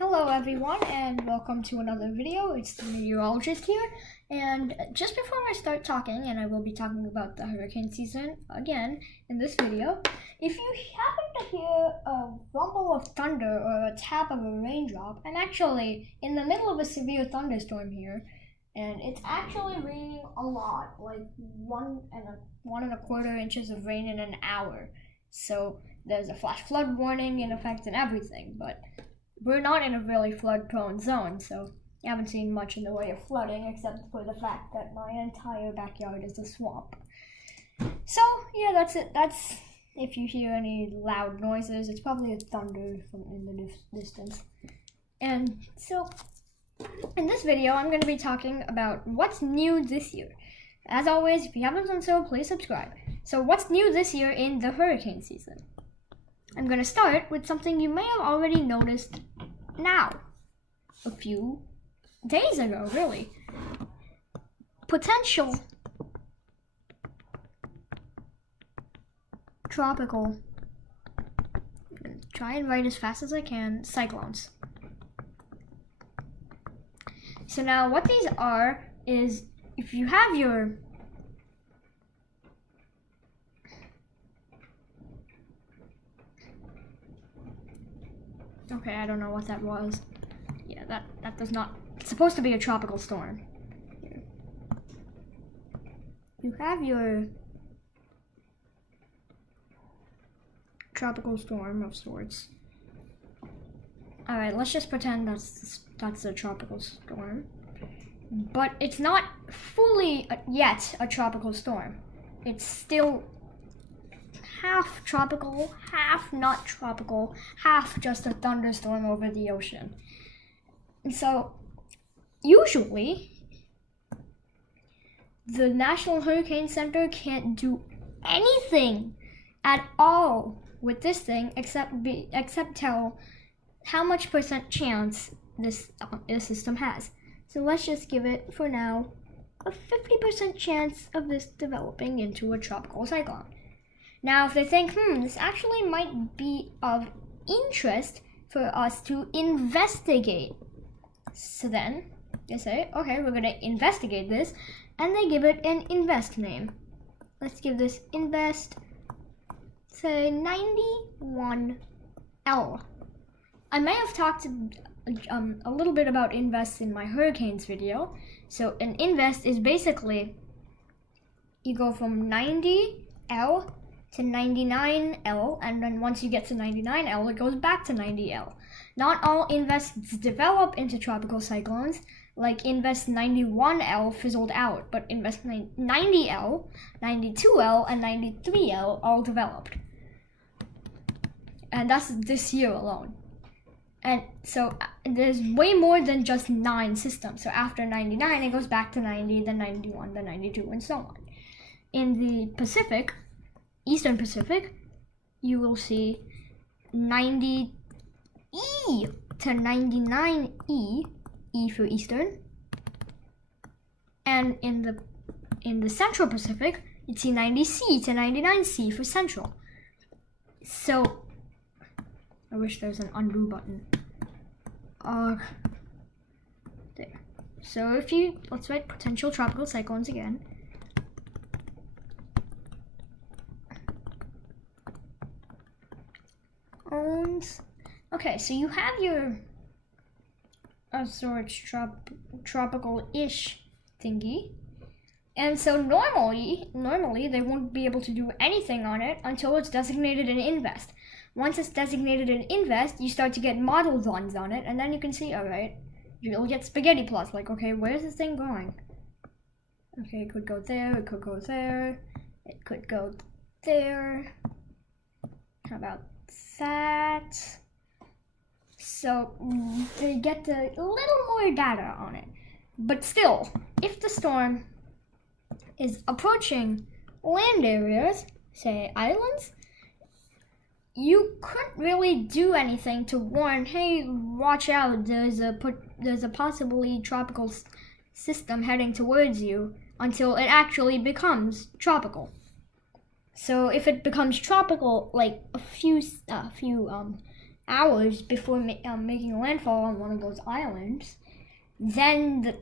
Hello everyone and welcome to another video. It's the meteorologist here, and just before I start talking, and I will be talking about the hurricane season again in this video, if you happen to hear a rumble of thunder or a tap of a raindrop, I'm actually in the middle of a severe thunderstorm here, and it's actually raining a lot, like 1.25 inches of rain in an hour. So there's a flash flood warning in effect and everything, but we're not in a really flood-prone zone, so you haven't seen much in the way of flooding, except for the fact that my entire backyard is a swamp. So, yeah, that's it. That's, if you hear any loud noises, it's probably a thunder from in the distance. And so, in this video, I'm going to be talking about what's new this year. As always, if you haven't done so, please subscribe. So, what's new this year in the hurricane season? I'm going to start with something you may have already noticed now, a few days ago, really. Potential tropical, I'm going to try and write as fast as I can, cyclones. So now what these are is, if you have your okay, I don't know what that was. Yeah, that does not, it's supposed to be a tropical storm. Here. You have your tropical storm of sorts. Alright, let's just pretend that's a tropical storm. But it's not fully yet a tropical storm. It's still half tropical, half not tropical, half just a thunderstorm over the ocean. And so, usually, the National Hurricane Center can't do anything at all with this thing except tell how much % chance this system has. So let's just give it, for now, a 50% chance of this developing into a tropical cyclone. Now, if they think, this actually might be of interest for us to investigate. So then, they say, okay, we're gonna investigate this, and they give it an invest name. Let's give this invest, say, 91L. I may have talked a little bit about invest in my hurricanes video. So an invest is basically, you go from 90L to 99L, and then once you get to 99L, it goes back to 90L. Not all invests develop into tropical cyclones, like invest 91L fizzled out, but invest 90L, 92L, and 93L all developed. And that's this year alone. And so there's way more than just 9 systems. So after 99, it goes back to 90, then 91, then 92, and so on. In the Pacific, Eastern Pacific, you will see 90E to 99E, E for Eastern. And in the Central Pacific, you'd see 90C to 99C for Central. So, I wish there was an undo button. There. So let's write potential tropical cyclones again. Okay, so you have your sort of tropical-ish thingy, and so normally they won't be able to do anything on it until it's designated an invest. Once it's designated an invest, you start to get model runs on it, and then you can see, all right, you'll get spaghetti plots, like, okay, where's this thing going? Okay, it could go there, it could go there, it could go there. How about that? So they get a little more data on it. But still, if the storm is approaching land areas, say islands, you couldn't really do anything to warn, hey, watch out, there's a possibly tropical system heading towards you, until it actually becomes tropical. So if it becomes tropical, like a few hours before making a landfall on one of those islands, then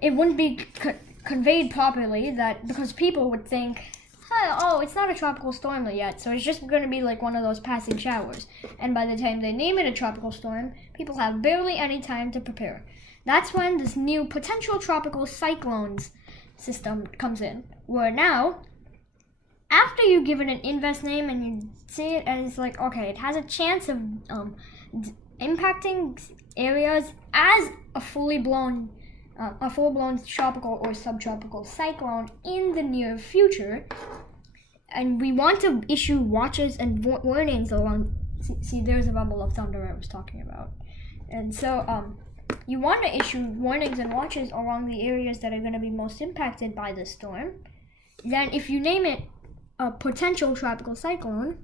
it wouldn't be conveyed properly, that because people would think, oh, it's not a tropical storm yet, so it's just going to be like one of those passing showers. And by the time they name it a tropical storm, people have barely any time to prepare. That's when this new potential tropical cyclones system comes in, where now, after you give it an invest name and you see it as like, okay, it has a chance of impacting areas as a full-blown tropical or subtropical cyclone in the near future, and we want to issue watches and warnings along. See, there's a rumble of thunder I was talking about, and so you want to issue warnings and watches along the areas that are going to be most impacted by the storm. Then, if you name it a potential tropical cyclone,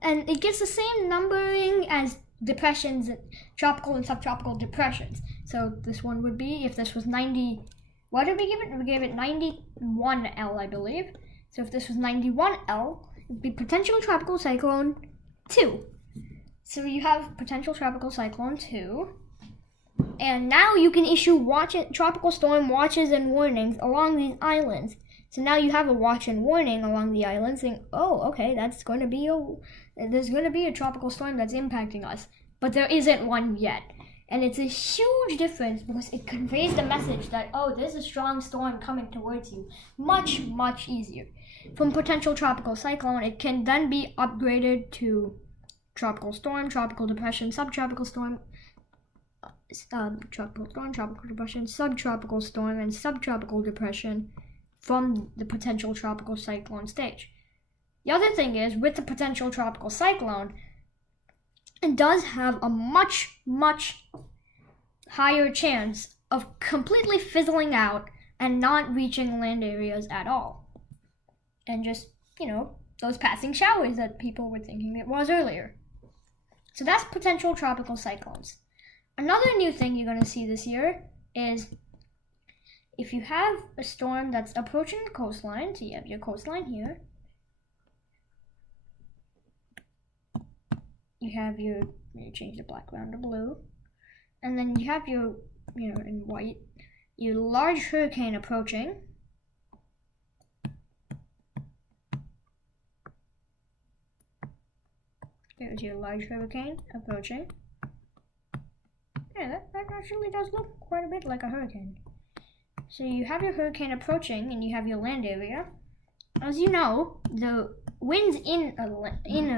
and it gets the same numbering as depressions, tropical and subtropical depressions. So this one would be, if this was 90, what did we give it? We gave it 91L, I believe. So if this was 91L, it would be potential tropical cyclone 2. So you have potential tropical cyclone 2. And now you can issue tropical storm watches and warnings along these islands. So now you have a watch and warning along the island saying, oh, okay, there's going to be a tropical storm that's impacting us. But there isn't one yet. And it's a huge difference because it conveys the message that, oh, there's a strong storm coming towards you. Much, much easier. From potential tropical cyclone, it can then be upgraded to tropical storm, tropical depression, subtropical storm, tropical storm, tropical depression, subtropical storm, and subtropical depression from the potential tropical cyclone stage. The other thing is, with the potential tropical cyclone, it does have a much, much higher chance of completely fizzling out and not reaching land areas at all. And just, those passing showers that people were thinking it was earlier. So that's potential tropical cyclones. Another new thing you're going to see this year is if you have a storm that's approaching the coastline, so you have your coastline here, you change the background to blue, and then you have your, in white, your large hurricane approaching. There's your large hurricane approaching. Yeah, that actually does look quite a bit like a hurricane. So you have your hurricane approaching, and you have your land area. As you know, the winds in a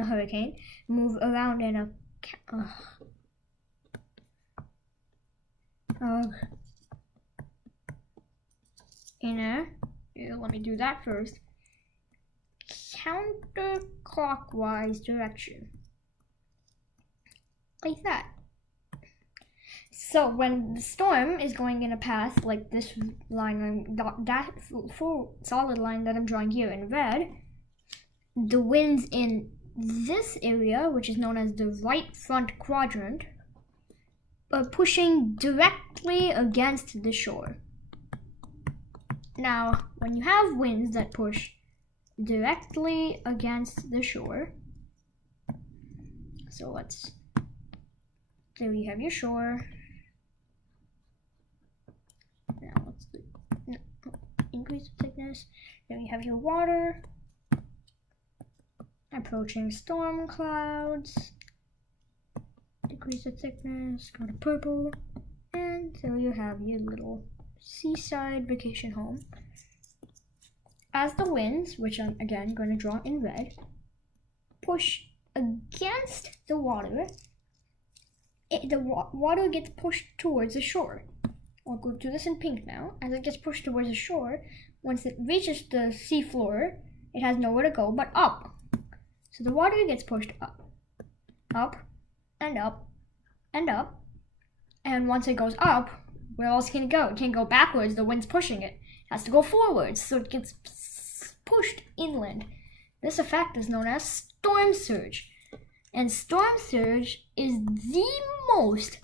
hurricane move around in a let me do that first, counterclockwise direction, like that. So when the storm is going in a path like this line, that full solid line that I'm drawing here in red, the winds in this area, which is known as the right front quadrant, are pushing directly against the shore. Now, when you have winds that push directly against the shore, so there you have your shore. Now let's increase the thickness. Then you have your water, approaching storm clouds, decrease the thickness, go to purple, and so you have your little seaside vacation home. As the winds, which I'm again going to draw in red, push against the water, the water gets pushed towards the shore. I'll go do this in pink now. As it gets pushed towards the shore, once it reaches the sea floor, it has nowhere to go but up. So the water gets pushed up, up, and up, and up. And once it goes up, where else can it go? It can't go backwards, the wind's pushing it. It has to go forwards, so it gets pushed inland. This effect is known as storm surge. And storm surge is the most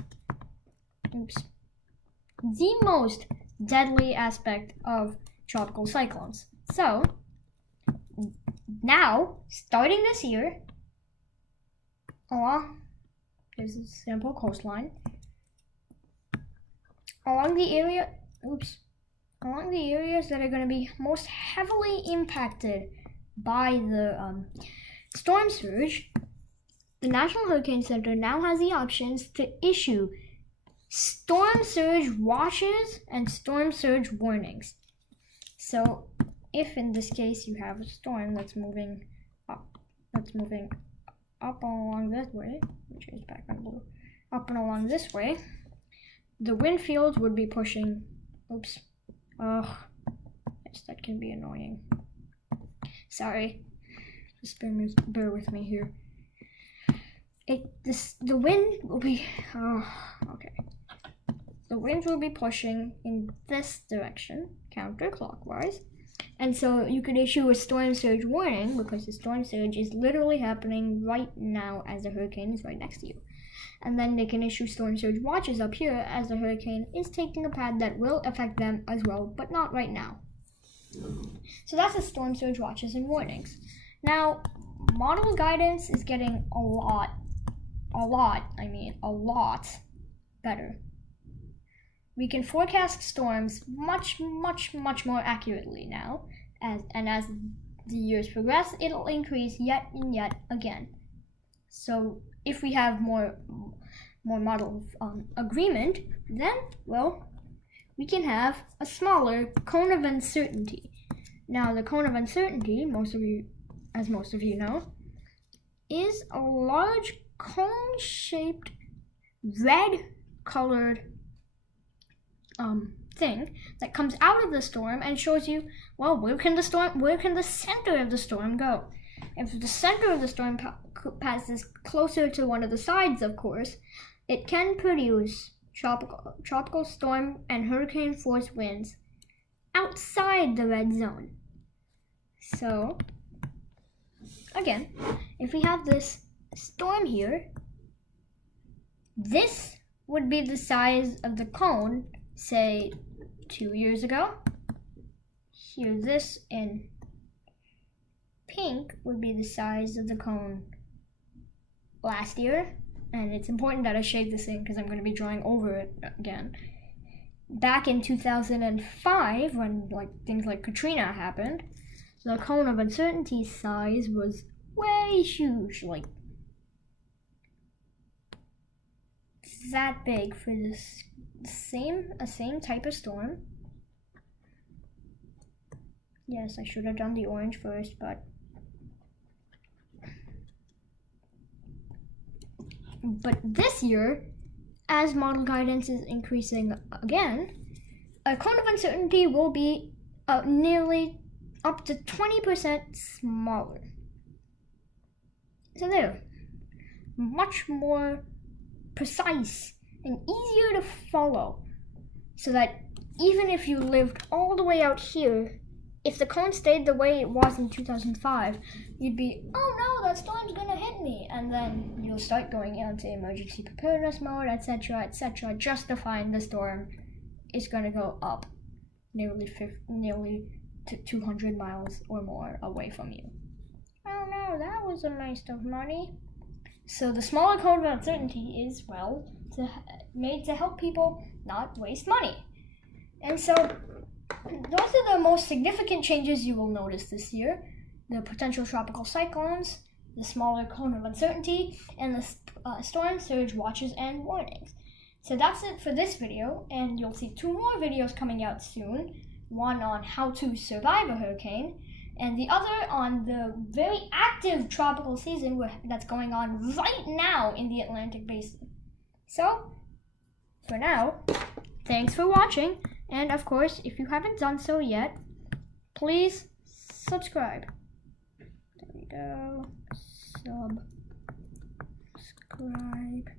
deadly aspect of tropical cyclones. So now, starting this year, here's a sample coastline. Along the areas that are going to be most heavily impacted by the storm surge, the National Hurricane Center now has the options to issue storm surge watches and storm surge warnings. So if in this case you have a storm that's moving up along this way, which is back on blue, up and along this way, the wind field would be pushing, yes, that can be annoying. Sorry, just bear with me here. The wind will be, the winds will be pushing in this direction, counterclockwise. And so you could issue a storm surge warning because the storm surge is literally happening right now as the hurricane is right next to you. And then they can issue storm surge watches up here as the hurricane is taking a path that will affect them as well, but not right now. So that's the storm surge watches and warnings. Now, model guidance is getting a lot better. We can forecast storms much more accurately now, and as the years progress, it'll increase yet and yet again. So if we have more model agreement, then, well, we can have a smaller cone of uncertainty. Now, the cone of uncertainty, most of you know, is a large cone-shaped, red-colored thing that comes out of the storm and shows you, well, where can the center of the storm go? If the center of the storm passes closer to one of the sides, of course, it can produce tropical storm and hurricane force winds outside the red zone. So, again, if we have this storm here, this would be the size of the cone, say, 2 years ago. Here, this in pink would be the size of the cone last year. And it's important that I shade this in because I'm going to be drawing over it again. Back in 2005, when things like Katrina happened, the cone of uncertainty size was way huge, like that big for this same type of storm. Yes, I should have done the orange first, but this year, as model guidance is increasing again, a cone of uncertainty will be nearly up to 20% smaller. So there, much more precise and easier to follow, so that even if you lived all the way out here, if the cone stayed the way it was in 2005, you'd be, oh no, that storm's gonna hit me, and then you'll start going into emergency preparedness mode, etc., just to find the storm is gonna go up nearly 200 miles or more away from you. Oh no, that was a waste of money. So the smaller cone of uncertainty is, well, made to help people not waste money. And so those are the most significant changes you will notice this year: the potential tropical cyclones, the smaller cone of uncertainty, and the storm surge watches and warnings. So that's it for this video, and you'll see 2 more videos coming out soon. One on how to survive a hurricane, and the other on the very active tropical season that's going on right now in the Atlantic Basin. So, for now, thanks for watching, and of course, if you haven't done so yet, please subscribe. There we go. Subscribe.